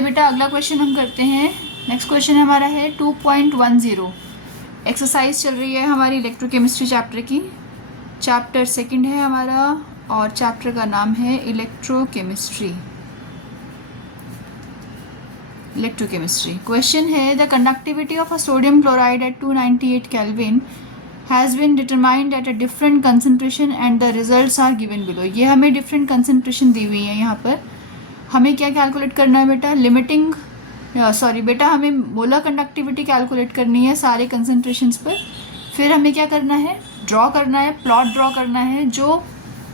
चलिए बेटा अगला क्वेश्चन हम करते हैं। नेक्स्ट क्वेश्चन हमारा है 2.10। एक्सरसाइज चल रही है हमारी इलेक्ट्रोकेमिस्ट्री चैप्टर की। चैप्टर सेकंड है हमारा और चैप्टर का नाम है इलेक्ट्रोकेमिस्ट्री। क्वेश्चन है the conductivity of a sodium chloride at 298 kelvin has been determined at a different concentration and the results are given below. ये हमें डिफरेंट कंसनट्रेशन दी हुई है। यहाँ पर हमें क्या कैलकुलेट करना है बेटा, बेटा हमें मोलर कंडक्टिविटी कैलकुलेट करनी है सारे कंसनट्रेशंस पर। फिर हमें क्या करना है, ड्रॉ करना है, प्लॉट ड्रॉ करना है जो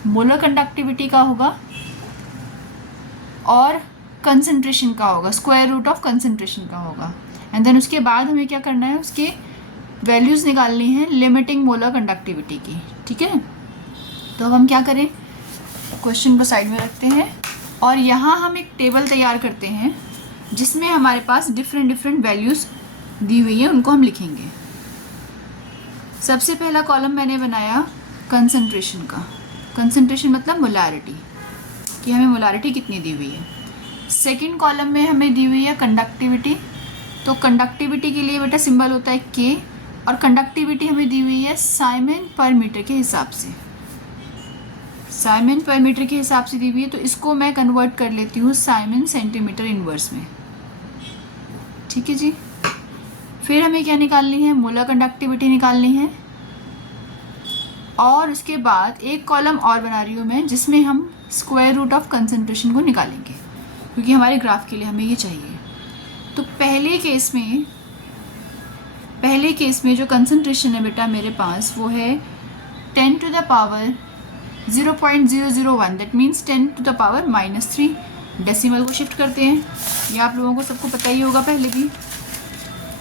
मोलर कंडक्टिविटी का होगा और कंसनट्रेशन का होगा, स्क्वायर रूट ऑफ कंसनट्रेशन का होगा। एंड देन उसके बाद हमें क्या करना है, उसके वैल्यूज़ निकालनी है लिमिटिंग मोलर कंडक्टिविटी की। ठीक है, तो अब हम क्या करें, क्वेश्चन को साइड में रखते हैं और यहाँ हम एक टेबल तैयार करते हैं जिसमें हमारे पास डिफरेंट वैल्यूज़ दी हुई है, उनको हम लिखेंगे। सबसे पहला कॉलम मैंने बनाया कंसंट्रेशन का। कंसंट्रेशन मतलब मोलारिटी, कि हमें मोलारिटी कितनी दी हुई है। सेकंड कॉलम में हमें दी हुई है कंडक्टिविटी। तो कंडक्टिविटी के लिए बेटा सिंबल होता है के, और कंडक्टिविटी हमें दी हुई है साइमन पर मीटर के हिसाब से। साइमन पर मीटर के हिसाब से दी हुई है, तो इसको मैं कन्वर्ट कर लेती हूँ साइमन सेंटीमीटर इनवर्स में। ठीक है जी। फिर हमें क्या निकालनी है, मोलर कंडक्टिविटी निकालनी है। और उसके बाद एक कॉलम और बना रही हूँ मैं जिसमें हम स्क्वायर रूट ऑफ कंसंट्रेशन को निकालेंगे, क्योंकि हमारे ग्राफ के लिए हमें ये चाहिए। तो पहले केस में जो कंसंट्रेशन है बेटा मेरे पास वो है 10 to the power 0.001, that means 10 to the power -3। Decimal को शिफ्ट करते हैं, ये आप लोगों को सबको पता ही होगा पहले भी।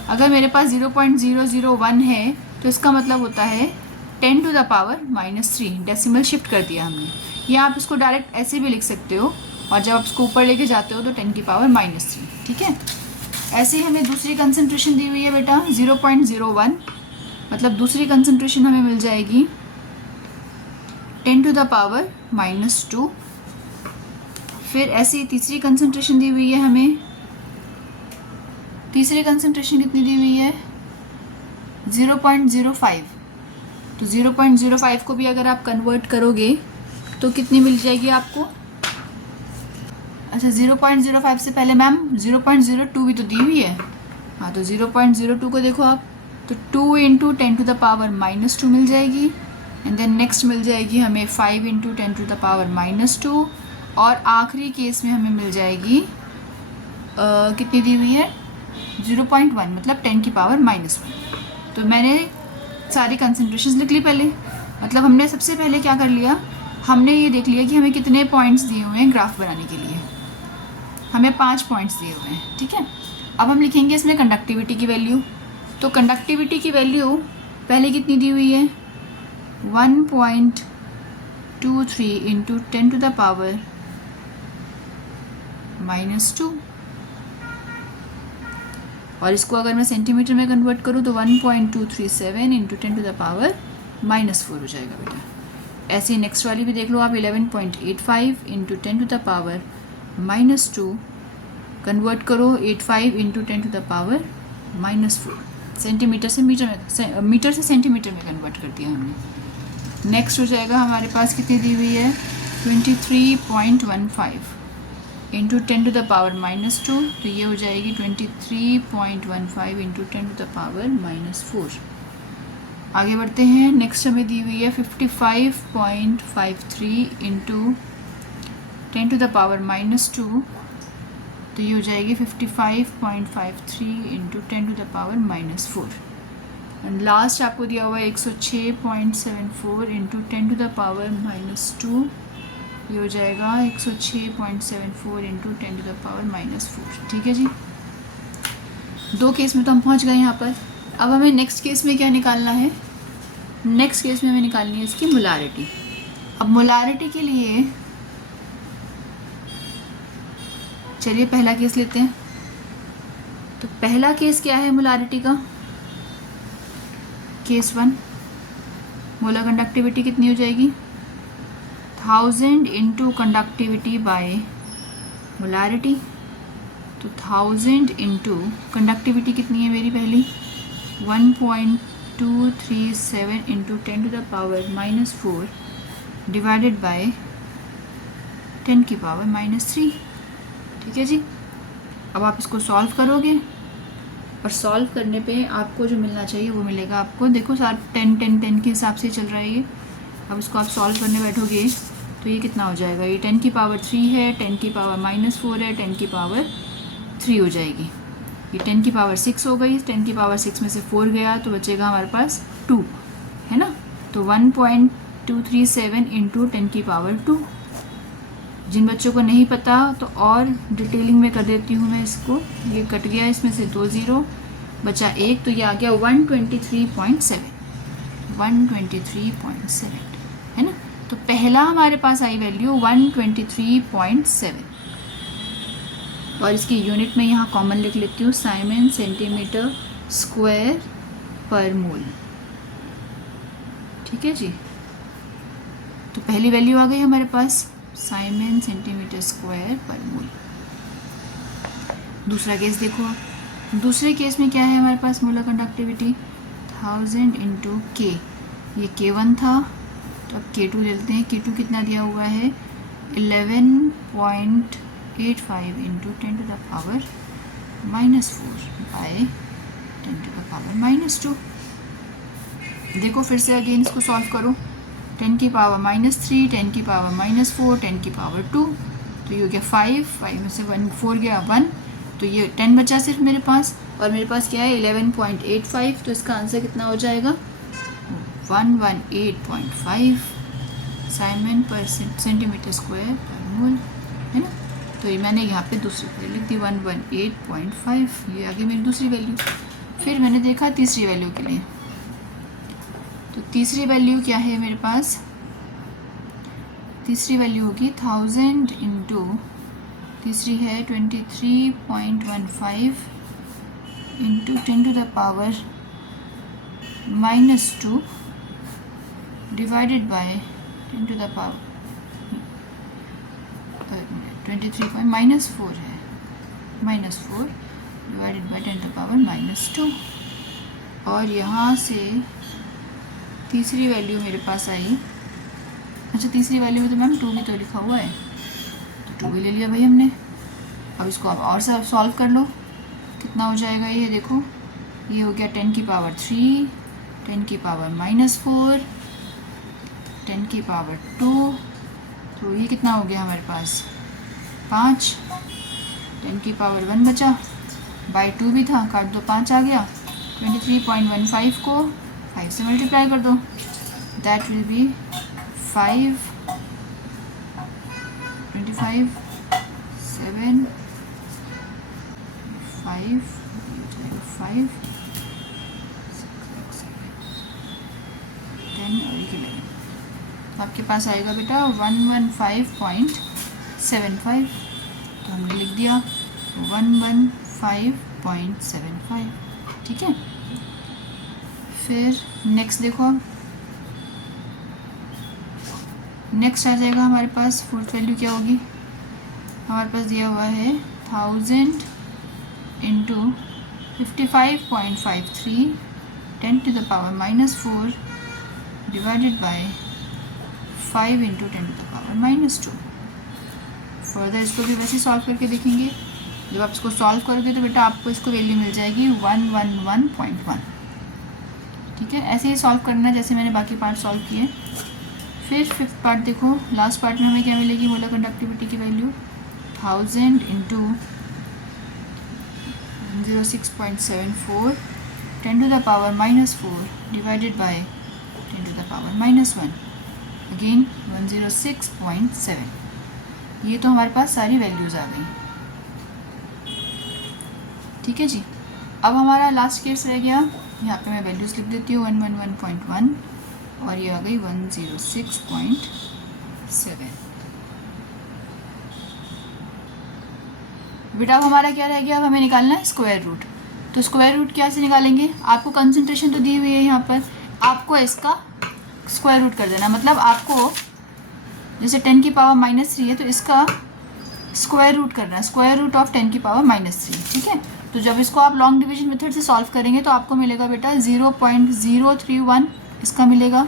अगर मेरे पास 0.001 है तो इसका मतलब होता है 10 to the power -3। Decimal shift कर दिया हमने। या आप इसको डायरेक्ट ऐसे भी लिख सकते हो, और जब आप इसको ऊपर लेके जाते हो तो 10 की पावर -3। ठीक है, ऐसे ही हमें दूसरी कंसंट्रेशन दी हुई है बेटा 0.01, मतलब दूसरी कंसंट्रेशन हमें मिल जाएगी 10 टू द पावर -2। फिर ऐसे ही तीसरी कंसंट्रेशन दी हुई है हमें। तीसरी कंसंट्रेशन कितनी दी हुई है, 0.05। तो 0.05 को भी अगर आप कन्वर्ट करोगे तो कितनी मिल जाएगी आपको। अच्छा, 0.05 से पहले मैम 0.02 भी तो दी हुई है। हाँ, तो 0.02 को देखो आप, तो 2 इंटू 10 टू द पावर -2 मिल जाएगी। एंड देन नेक्स्ट मिल जाएगी हमें 5 इंटू 10 टू द पावर -2। और आखिरी केस में हमें मिल जाएगी कितनी दी हुई है, 0.1, मतलब 10 की पावर -1। तो मैंने सारी कंसंट्रेशंस लिख ली पहले। मतलब हमने सबसे पहले क्या कर लिया, हमने ये देख लिया कि हमें कितने पॉइंट्स दिए हुए हैं ग्राफ बनाने के लिए। हमें 5 पॉइंट्स दिए हुए हैं। ठीक है, अब हम लिखेंगे इसमें कंडक्टिविटी की वैल्यू। तो कंडक्टिविटी की वैल्यू पहले कितनी दी हुई है, 1.23 इंटू 10 टू द पावर -2। और इसको अगर मैं सेंटीमीटर में कन्वर्ट करूँ तो 1.237 इंटू 10 टू द पावर -4 हो जाएगा बेटा। ऐसे ही नेक्स्ट वाली भी देख लो आप, 11.85 into 10 to the power -2 convert करो 85 into 10 to the power -4। Centimetre से मीटर से सेंटीमीटर में कन्वर्ट कर दिया हमने। नेक्स्ट हो जाएगा हमारे पास कितनी दी हुई है, 23.15 इंटू 10 टू द पावर -2। तो ये हो जाएगी 23.15 इंटू 10 टू द पावर -4। आगे बढ़ते हैं। नेक्स्ट हमें दी हुई है 55.53 इंटू 10 टू द पावर -2। तो ये हो जाएगी 55.53 into 10 to the power -4। And last आपको दिया हुआ है 106.74 इंटू 10 टू द पावर -2। ये हो जाएगा 106.74 इंटू 10 टू द पावर -4। ठीक है जी, 2 केस में तो हम पहुंच गए यहाँ पर। अब हमें नेक्स्ट केस में क्या निकालना है, नेक्स्ट केस में हमें निकालनी है इसकी मोलारिटी। अब मोलारिटी के लिए चलिए पहला केस लेते हैं। तो पहला केस क्या है मोलारिटी का, केस 1। मोलर कंडक्टिविटी कितनी हो जाएगी, 1000 इंटू कंडक्टिविटी बाय मोलारिटी। तो 1000 इंटू कंडक्टिविटी कितनी है मेरी पहली 1.237 into 10 to the power -4 divided by 10 की पावर -3। ठीक है जी। अब आप इसको सॉल्व करोगे और सॉल्व करने पे आपको जो मिलना चाहिए वो मिलेगा आपको। देखो साथ 10 10 10 के हिसाब से चल रहा है ये। अब इसको आप सॉल्व करने बैठोगे तो ये कितना हो जाएगा, ये 10 की पावर 3 है, 10 की पावर -4 है, 10 की पावर 3 हो जाएगी। ये 10 की पावर 6 हो गई, 10 की पावर 6 में से 4 गया तो बचेगा हमारे पास 2, है ना। तो 1.237 इंटू 10 की पावर 2। जिन बच्चों को नहीं पता तो और डिटेलिंग में कर देती हूँ मैं इसको। ये कट गया, इसमें से 2 0 बचा 1, तो ये आ गया 123.7 है ना। तो पहला हमारे पास आई वैल्यू 123.7 और इसकी यूनिट में यहाँ कॉमन लिख लेती हूँ, साइमन सेंटीमीटर स्क्वायर पर मोल। ठीक है जी। तो पहली वैल्यू आ गई हमारे पास साइमन सेंटीमीटर स्क्वायर पर मोल। दूसरा केस देखो आप। दूसरे केस में क्या है हमारे पास मोलर कंडक्टिविटी 1000 इंटू के। ये K1 था तो अब K2 लेते हैं। K2 कितना दिया हुआ है 11.85 into 10 to the power -4 by 10 to the power -2। देखो फिर से अगेन इसको सॉल्व करो। 10 की पावर -3, 10 की पावर -4, 10 की पावर 2, तो ये हो गया 5 में से 4 गया 1, तो ये 10 बचा सिर्फ मेरे पास। और मेरे पास क्या है 11.85, तो इसका आंसर कितना हो जाएगा 118.5 साइमन पर सेंटीमीटर स्क्वायर पर मोल, है ना। तो ये मैंने यहाँ पे दूसरी वैल्यू लिख दी 118.5, ये आगे मेरी दूसरी वैल्यू। फिर मैंने देखा तीसरी वैल्यू के लिए, तो तीसरी वैल्यू क्या है मेरे पास, तीसरी वैल्यू होगी 1000 इंटू, तीसरी है 23.15 into 10 to the power -2 divided by 10 to the power 23 -4 है, -4 divided by 10 to the power -2। और यहाँ से तीसरी वैल्यू मेरे पास आई, अच्छा तीसरी वैल्यू में तो मैम 2 भी तो लिखा हुआ है, तो 2 भी ले लिया भाई हमने। अब इसको आप और सब सॉल्व कर लो, कितना हो जाएगा ये देखो, ये हो गया 10 की पावर 3, 10 की पावर -4, 10 की पावर 2, तो ये कितना हो गया हमारे पास 5, 10 की पावर 1 बचा, बाय 2 भी था, काट दो 5 आ गया। 23.15 को 5 से मल्टीप्लाई कर दो, दैट विल बी 5, 25, 7, 5, 5, 6, 10 और 11, तो आपके पास आएगा बेटा 115.75, तो हमने लिख दिया 115.75। ठीक है। फिर नेक्स्ट देखो, अब नेक्स्ट आ जाएगा हमारे पास फोर्थ वैल्यू क्या होगी, हमारे पास दिया हुआ है 1000 into 55.53 10 to the power -4 divided by 5 into 10 to the power -2। Further इसको भी वैसे सॉल्व करके देखेंगे। जब आप इसको सॉल्व करोगे तो बेटा आपको इसको वैल्यू मिल जाएगी 111.1। ठीक है, ऐसे ही सॉल्व करना जैसे मैंने बाकी पार्ट सॉल्व किए। फिर फिफ्थ पार्ट देखो, लास्ट पार्ट में हमें क्या मिलेगी मोलर कंडक्टिविटी की value 1000 into 106.74 10 to the power -4 divided by 10 to the power -1, again 106.7। ये तो हमारे पास सारी वैल्यूज़ आ गई। ठीक है जी। अब हमारा लास्ट केस रह गया, यहाँ पे मैं वैल्यूज़ लिख देती हूँ 111.1 और ये आ गई 106.7। बेटा अब हमारा क्या रह गया, अब हमें निकालना है स्क्वायर रूट। तो स्क्वायर रूट क्या से निकालेंगे, आपको कंसंट्रेशन तो दी हुई है यहाँ पर, आपको इसका स्क्वायर रूट कर देना। मतलब आपको जैसे 10 की पावर -3 है तो इसका स्क्वायर रूट करना है, स्क्वायर रूट ऑफ 10 की पावर -3, ठीक है। तो जब इसको आप लॉन्ग डिवीजन मेथड से सॉल्व करेंगे तो आपको मिलेगा बेटा 0.031 इसका मिलेगा।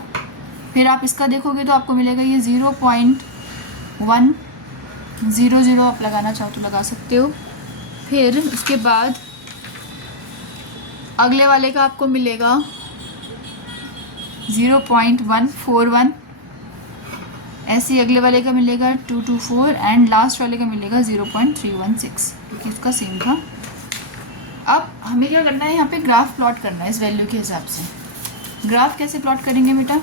फिर आप इसका देखोगे तो आपको मिलेगा ये 0.100 आप लगाना चाहो तो लगा सकते हो। फिर उसके बाद अगले वाले का आपको मिलेगा 0.141, ऐसे ही अगले वाले का मिलेगा 224 एंड लास्ट वाले का मिलेगा 0.316, क्योंकि उसका सेम था। अब हमें क्या करना है, यहाँ पे ग्राफ प्लॉट करना है इस वैल्यू के हिसाब से। ग्राफ कैसे प्लॉट करेंगे बेटा,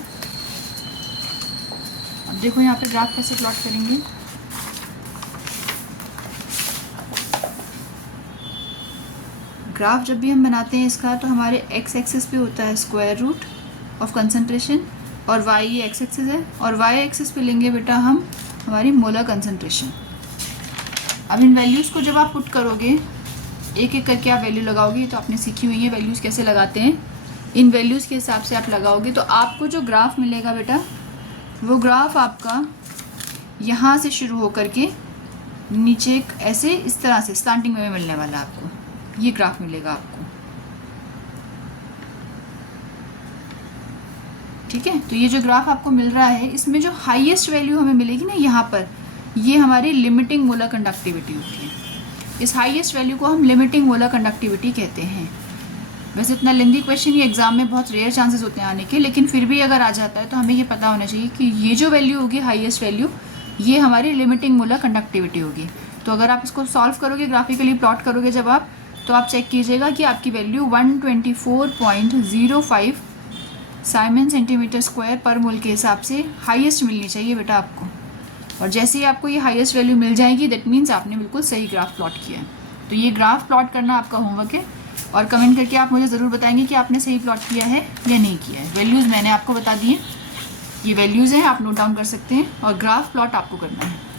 अब देखो यहाँ पे ग्राफ कैसे प्लॉट करेंगे। ग्राफ जब भी हम बनाते हैं इसका तो हमारे एक्स एक्सिस पे होता है स्क्वायर रूट ऑफ कंसंट्रेशन और वाई ये एक्स एक्सिस है, और वाई एक्सिस पे लेंगे बेटा हम हमारी मोलर कंसंट्रेशन। अब इन वैल्यूज़ को जब आप पुट करोगे, एक एक करके आप वैल्यू लगाओगे, तो आपने सीखी हुई है वैल्यूज़ कैसे लगाते हैं। इन वैल्यूज़ के हिसाब से आप लगाओगे तो आपको जो ग्राफ मिलेगा बेटा, वो ग्राफ आपका यहाँ से शुरू होकर के नीचे ऐसे इस तरह से स्लैंटिंग में मिलने वाला है। आपको ये ग्राफ मिलेगा आपको, ठीक है। तो ये जो ग्राफ आपको मिल रहा है, इसमें जो हाईएस्ट वैल्यू हमें मिलेगी ना यहाँ पर, ये हमारी लिमिटिंग मोलर कंडक्टिविटी होती है। इस हाईएस्ट वैल्यू को हम लिमिटिंग मोलर कंडक्टिविटी कहते हैं। वैसे इतना लेंदी क्वेश्चन ये एग्जाम में बहुत रेयर चांसेस होते हैं आने के, लेकिन फिर भी अगर आ जाता है तो हमें ये पता होना चाहिए कि ये जो वैल्यू होगी हाईएस्ट वैल्यू, ये हमारी लिमिटिंग मोलर कंडक्टिविटी होगी। तो अगर आप इसको सॉल्व करोगे, ग्राफिकली प्लॉट करोगे जब आप, तो आप चेक कीजिएगा कि आपकी वैल्यू 124.05 साइमन सेंटीमीटर स्क्वायर पर मोल के हिसाब से हाईएस्ट मिलनी चाहिए बेटा आपको। और जैसे ही आपको ये हाईएस्ट वैल्यू मिल जाएगी, दैट मीन्स आपने बिल्कुल सही ग्राफ प्लॉट किया है। तो ये ग्राफ प्लॉट करना आपका होमवर्क है, और कमेंट करके आप मुझे ज़रूर बताएंगे कि आपने सही प्लॉट किया है या नहीं किया है। वैल्यूज़ मैंने आपको बता दी हैं, ये वैल्यूज़ हैं, आप नोट डाउन कर सकते हैं, और ग्राफ प्लॉट आपको करना है।